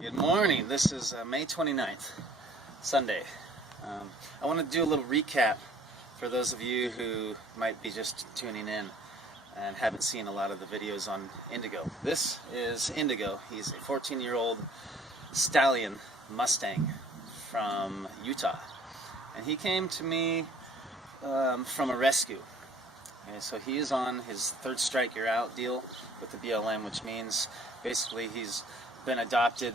Good morning. This is May 29th, Sunday. I want to do a little recap for those of you who might be just tuning in and haven't seen a lot of the videos on Indigo. This is Indigo. He's a 14-year-old stallion Mustang from Utah. And he came to me from a rescue. Okay, so he is on his third strike you're out deal with the BLM, which means basically he's been adopted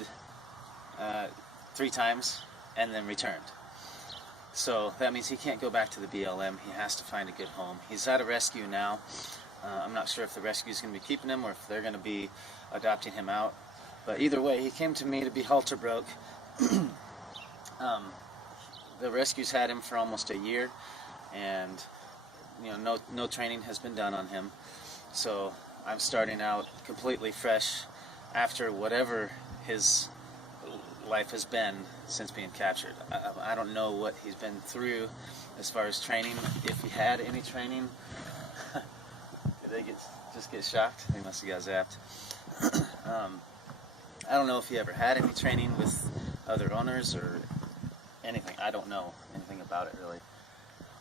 3 times and then returned. So that means he can't go back to the BLM. He has to find a good home. He's at a rescue now. I'm not sure if the rescue is going to be keeping him or if they're going to be adopting him out. But either way, he came to me to be halter broke. The rescue's had him for almost a year, and no training has been done on him. So I'm starting out completely fresh after whatever his life has been since being captured. I don't know what he's been through as far as training, if he had any training. Did they just get shocked? They must have got zapped. I don't know if he ever had any training with other owners or anything. I don't know anything about it really.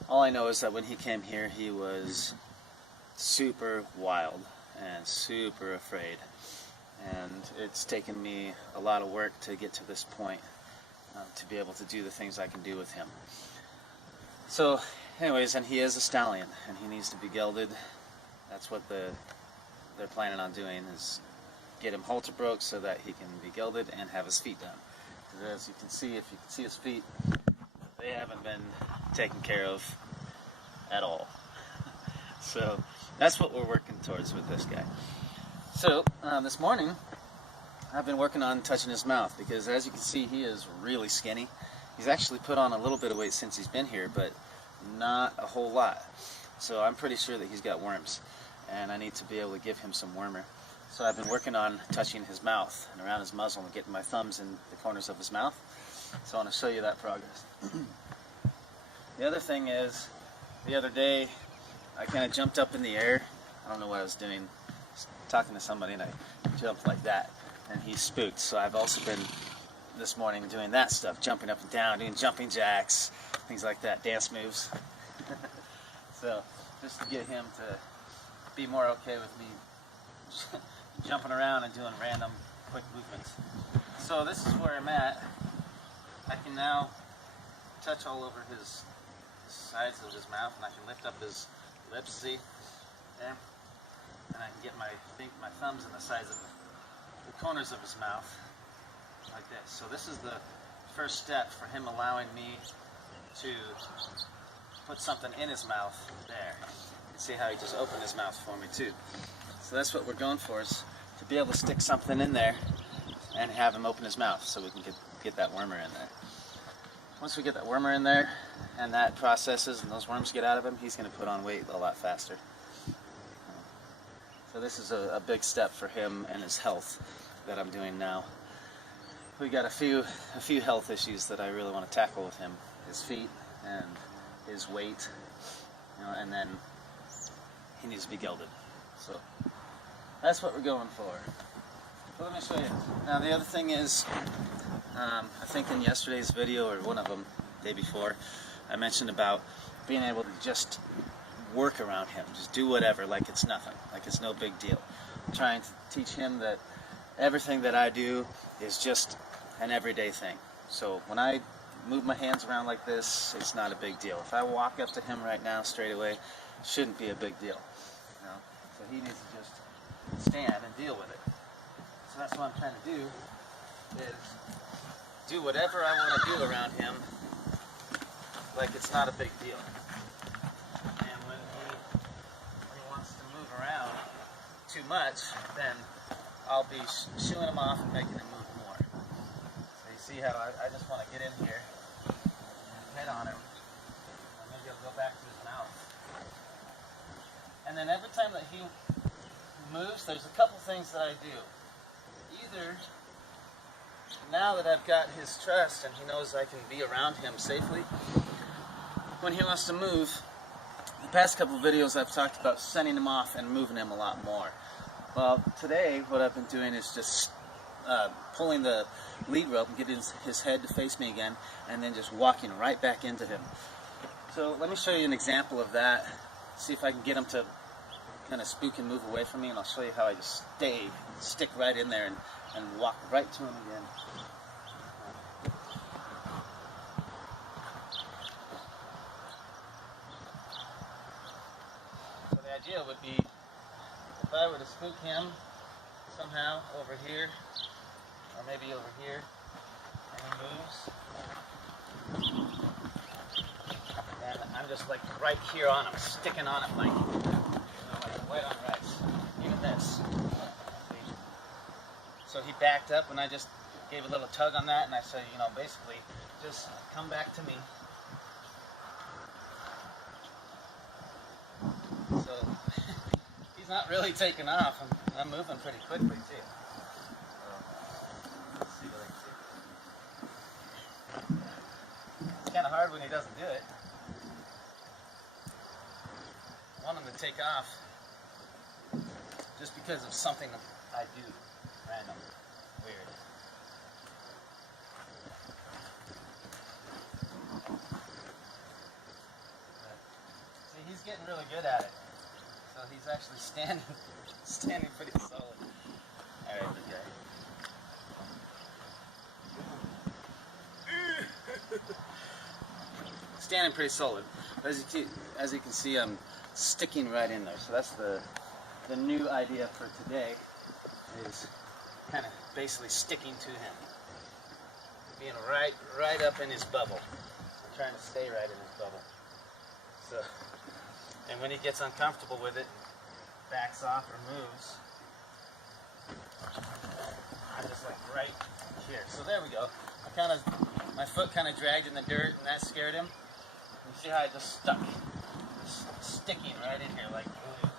All I know is that when he came here, he was super wild and super afraid. And it's taken me a lot of work to get to this point, to be able to do the things I can do with him. So anyways, and he is a stallion, and he needs to be gelded. That's what they're planning on doing, is get him halter broke so that he can be gelded and have his feet done. Because as you can see, if you can see his feet, they haven't been taken care of at all. So that's what we're working towards with this guy. So this morning I've been working on touching his mouth, because as you can see, he is really skinny. He's actually put on a little bit of weight since he's been here, but not a whole lot. So I'm pretty sure that he's got worms, and I need to be able to give him some wormer. So I've been working on touching his mouth and around his muzzle and getting my thumbs in the corners of his mouth. So I want to show you that progress. The other thing is, the other day I kind of jumped up in the air. I don't know what I was doing, talking to somebody, and I jumped like that, and he spooked. So I've also been this morning doing that stuff, jumping up and down, doing jumping jacks, things like that, dance moves. So just to get him to be more okay with me jumping around and doing random quick movements. So this is where I'm at. I can now touch all over his sides of his mouth, and I can lift up his lips, see? There. And I can get my thumbs in the sides of the corners of his mouth, like this. So this is the first step for him allowing me to put something in his mouth there. You can see how he just opened his mouth for me too. So that's what we're going for, is to be able to stick something in there and have him open his mouth so we can get that wormer in there. Once we get that wormer in there and that processes and those worms get out of him, he's going to put on weight a lot faster. So this is a big step for him and his health that I'm doing now. We got a few health issues that I really want to tackle with him: his feet and his weight, and then he needs to be gelded. So that's what we're going for. So let me show you. Now the other thing is, I think in yesterday's video, or one of them, the day before, I mentioned about being able to just work around him, just do whatever, like it's nothing, like it's no big deal. I'm trying to teach him that everything that I do is just an everyday thing. So when I move my hands around like this, it's not a big deal. If I walk up to him right now straight away, it shouldn't be a big deal. So he needs to just stand and deal with it. So that's what I'm trying to do, is do whatever I want to do around him like it's not a big deal. And when he wants to move around too much, then I'll be shooing him off and making him move more. So you see how I just want to get in here and head on him, and maybe I'll go back to his mouth. And then every time that he moves, there's a couple things that I do. Either, now that I've got his trust and he knows I can be around him safely, when he wants to move, the past couple of videos I've talked about sending him off and moving him a lot more. Well, today what I've been doing is just pulling the lead rope and getting his head to face me again, and then just walking right back into him. So let me show you an example of that. See if I can get him to kind of spook and move away from me, and I'll show you how I just stick right in there and walk right to him again. So the idea would be, if I were to spook him somehow over here, or maybe over here, and he moves, and I'm just like right here on him, sticking on him like, like right on rice. Even this. So he backed up, and I just gave a little tug on that, and I said, basically, just come back to me. So he's not really taking off. I'm moving pretty quickly too. Let's see what I can see. It's kind of hard when he doesn't do it. I want him to take off just because of something that I do. Random. Weird. But, see, he's getting really good at it. So he's actually standing pretty solid. Alright, good guy. Standing pretty solid. As you can see, I'm sticking right in there. So that's the new idea for today, is kind of basically sticking to him. Being right up in his bubble. I'm trying to stay right in his bubble. So, and when he gets uncomfortable with it, backs off or moves, I'm just like right here. So there we go. My foot kind of dragged in the dirt, and that scared him. You see how I just stuck, just sticking right in here like glue.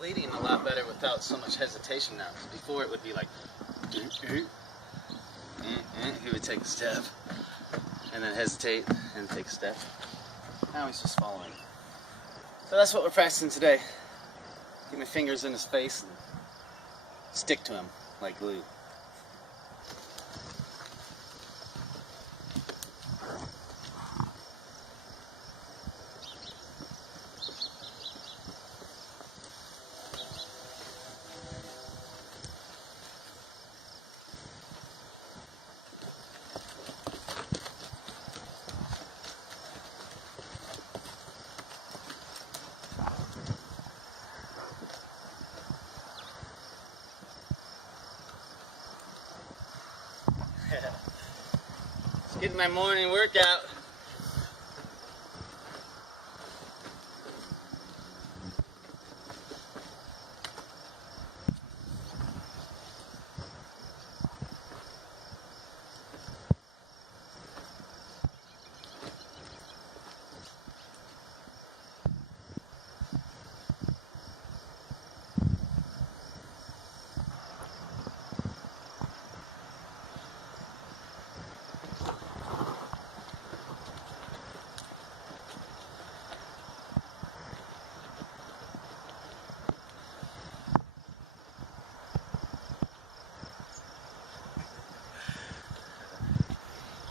Leading a lot better without so much hesitation now. Before it would be like, he would take a step, and then hesitate, and take a step. Now he's just following. So that's what we're practicing today. Get my fingers in his face and stick to him like glue. Just getting my morning workout.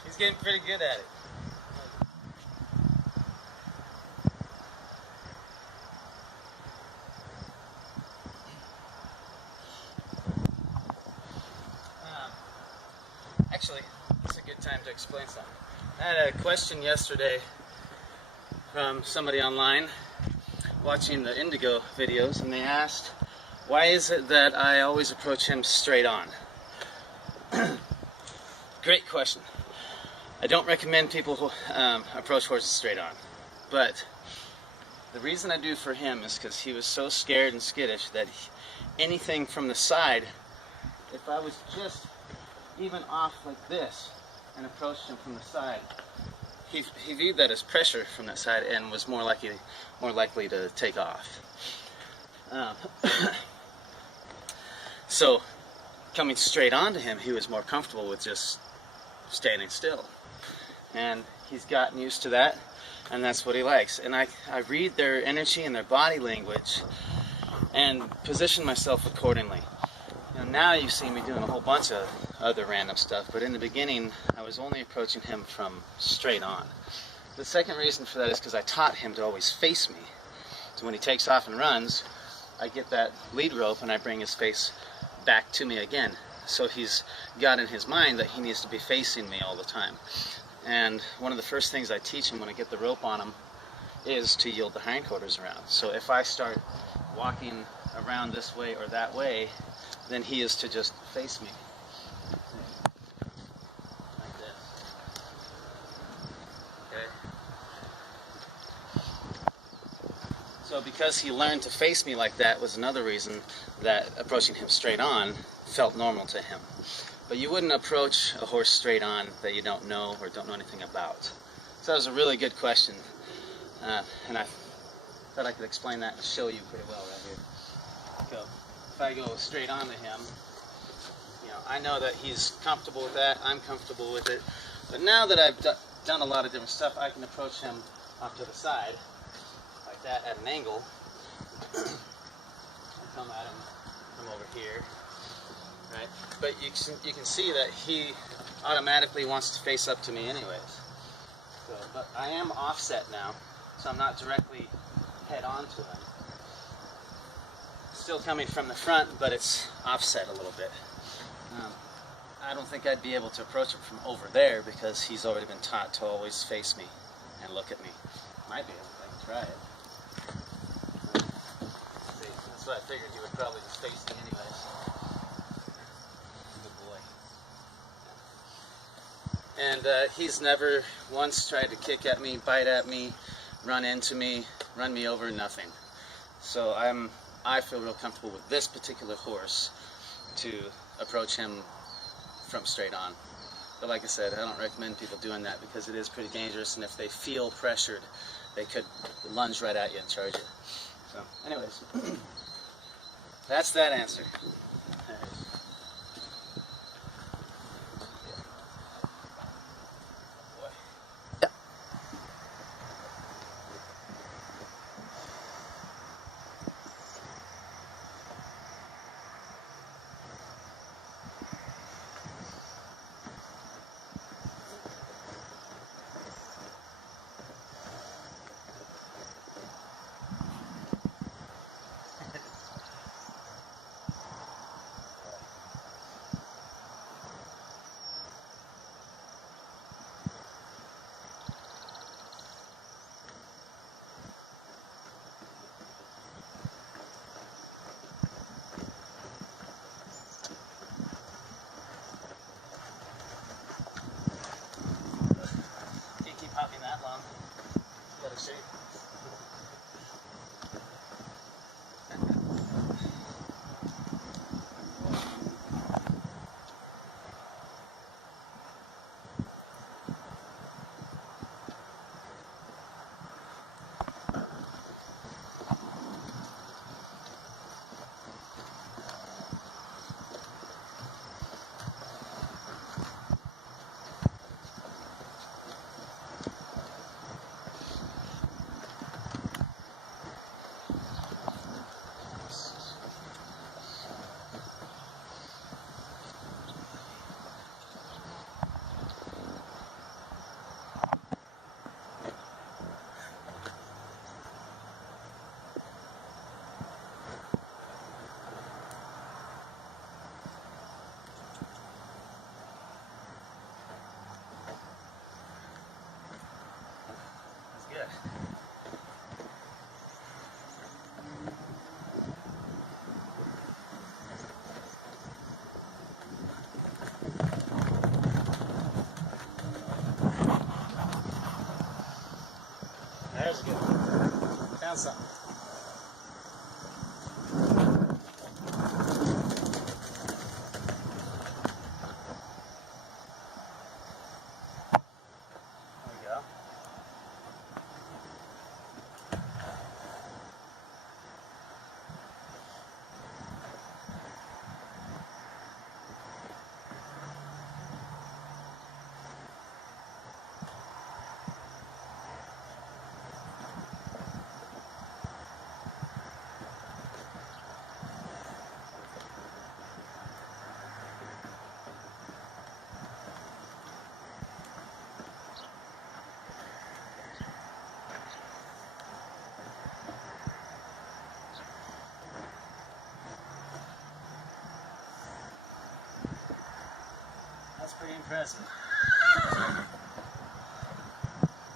He's getting pretty good at it. Actually, it's a good time to explain something. I had a question yesterday from somebody online watching the Indigo videos, and they asked, why is it that I always approach him straight on? Great question. I don't recommend people approach horses straight on, but the reason I do for him is because he was so scared and skittish that anything from the side if I was just even off like this and approached him from the side, he viewed that as pressure from that side and was more likely to take off. So coming straight onto him, he was more comfortable with just standing still. And he's gotten used to that, and that's what he likes. And I read their energy and their body language and position myself accordingly. Now you see me doing a whole bunch of other random stuff, but in the beginning I was only approaching him from straight on. The second reason for that is because I taught him to always face me. So when he takes off and runs, I get that lead rope and I bring his face back to me again. So he's got in his mind that he needs to be facing me all the time. And one of the first things I teach him when I get the rope on him is to yield the hindquarters around. So if I start walking around this way or that way, then he is to just face me. Like this. Okay? So because he learned to face me like that was another reason that approaching him straight on felt normal to him. But you wouldn't approach a horse straight on that you don't know or don't know anything about. So that was a really good question. And I thought I could explain that and show you pretty well right here. So if I go straight on to him, I know that he's comfortable with that, I'm comfortable with it. But now that I've done a lot of different stuff, I can approach him off to the side, like that at an angle. I come at him from over here, right? But you can see that he automatically wants to face up to me anyways. So, but I am offset now, so I'm not directly head on to him. Still coming from the front, but it's offset a little bit. I don't think I'd be able to approach him from over there because he's already been taught to always face me and look at me. Might be able to, I can try it. See, that's what I figured he would probably just face me anyways. Good boy. And he's never once tried to kick at me, bite at me, run into me, run me over, nothing. So I feel real comfortable with this particular horse to approach him from straight on. But like I said, I don't recommend people doing that because it is pretty dangerous, and if they feel pressured, they could lunge right at you and charge you. So anyways, that's that answer. There's a good one. Found something. Pretty impressive.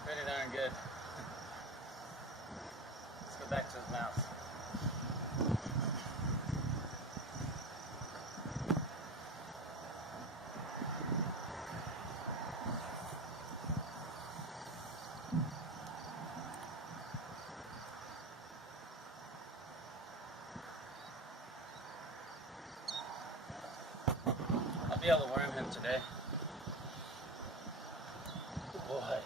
Pretty darn good. Let's go back to his mouth. I'll be able to worm him today. Good boy.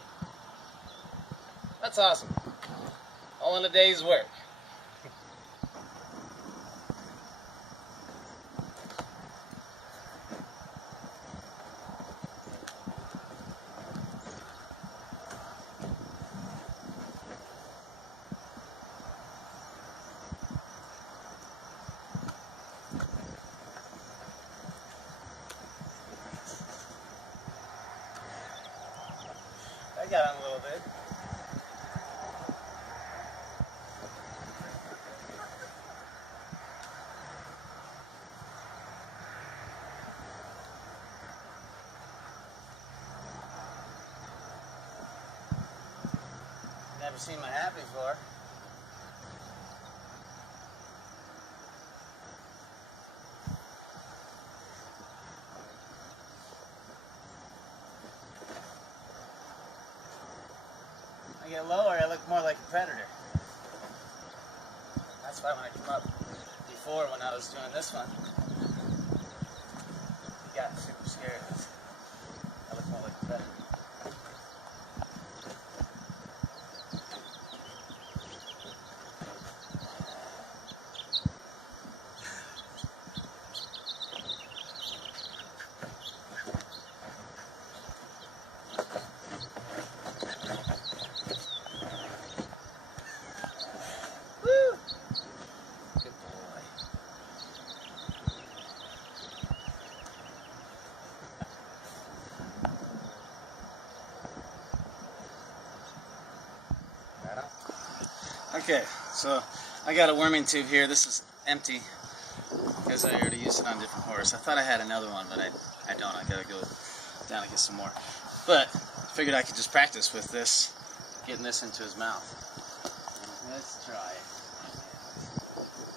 That's awesome. All in a day's work. I got him a little bit. Never seen my hat before. I get lower, I look more like a predator. That's why when I came up before, when I was doing this one, he got super scared. I look more like a predator. Okay, so I got a worming tube here. This is empty because I already used it on a different horse. I thought I had another one, but I don't. I gotta go down and get some more. But I figured I could just practice with this, getting this into his mouth. Let's try it.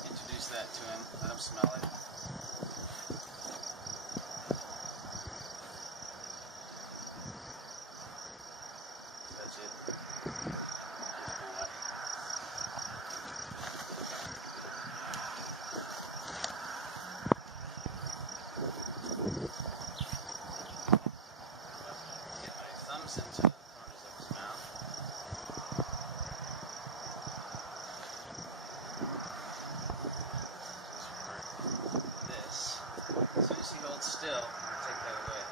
Introduce that to him. Let him smell it. Touch it. Into the corners of his mouth. This. As soon as he holds still, take that away.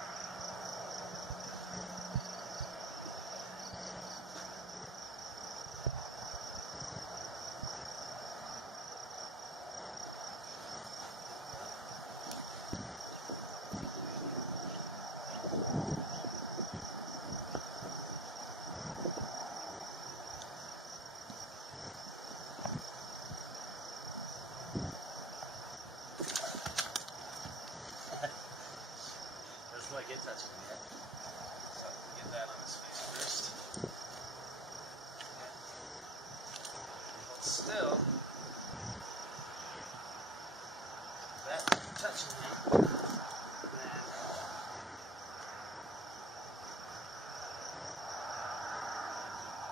Doesn't like it touching me yet. So get that on his face first. Okay. Hold still. That touching him. Then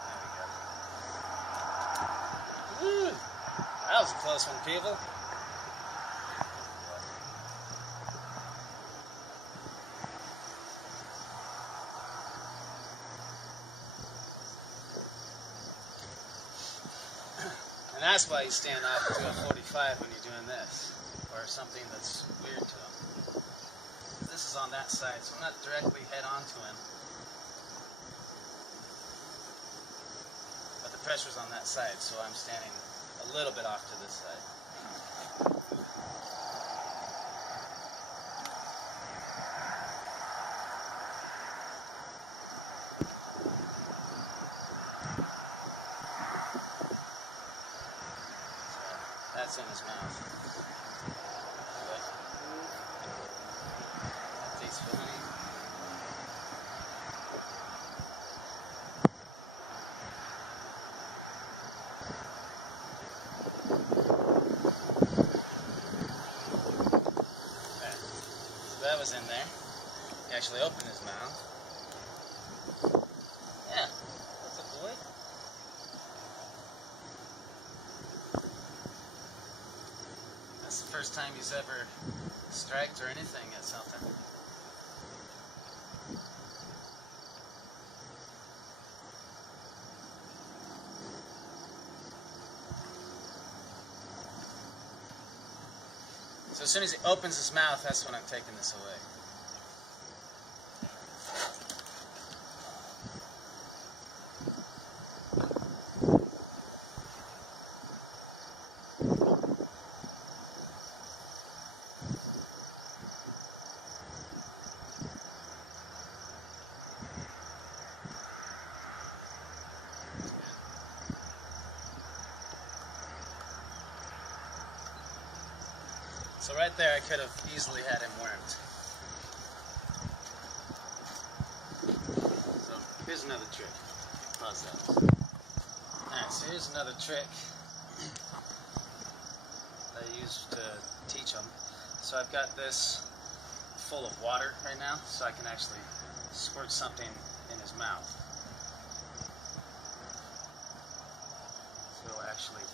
there we go. Woo! That was a close one, people. And that's why you stand off to a 45 when you're doing this, or something that's weird to him. This is on that side, so I'm not directly head on to him. But the pressure's on that side, so I'm standing a little bit off to this side. That's in his mouth. That tastes funny. He actually opened his mouth. Yeah, that's a boy. That's the first time he's ever striked or anything at something. So as soon as he opens his mouth, that's when I'm taking this away. So right there, I could have easily had him wormed. So here's another trick. Pause that. Alright, so here's another trick that I use to teach them. So I've got this full of water right now, so I can actually squirt something in his mouth. So he'll actually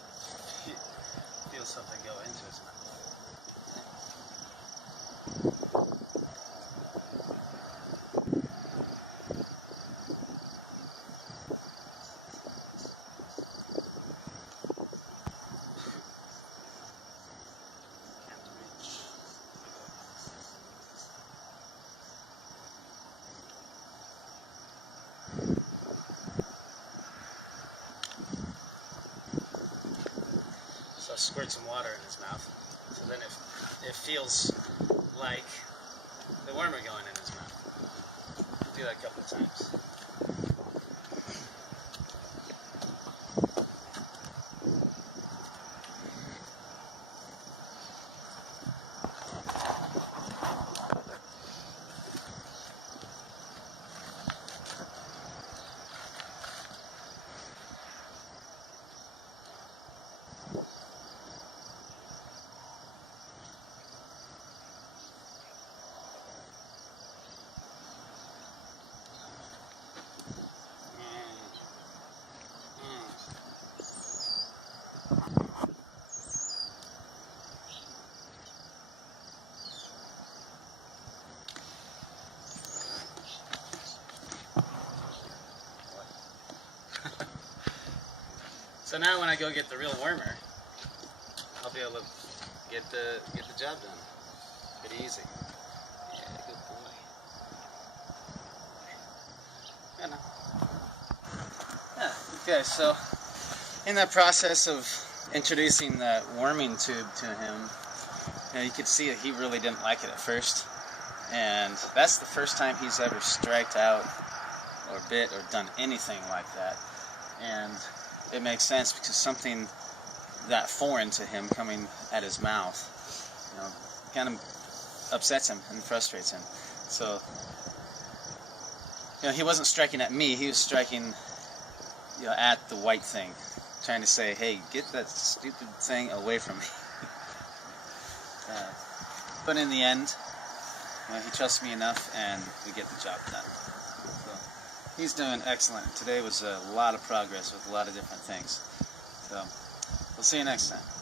feel something go into his mouth. So I squirt some water in his mouth, so then it feels like the worm are going in his mouth. Do that a couple of times. So now when I go get the real wormer, I'll be able to get the job done pretty easy. Yeah, good boy. Yeah, no. Yeah, okay, so in that process of introducing the worming tube to him, you could see that he really didn't like it at first. And that's the first time he's ever striked out or bit or done anything like that. And it makes sense because something that foreign to him coming at his mouth, kind of upsets him and frustrates him. So, he wasn't striking at me, he was striking, at the white thing, trying to say, hey, get that stupid thing away from me. But in the end, he trusts me enough and we get the job done. He's doing excellent. Today was a lot of progress with a lot of different things. So, we'll see you next time.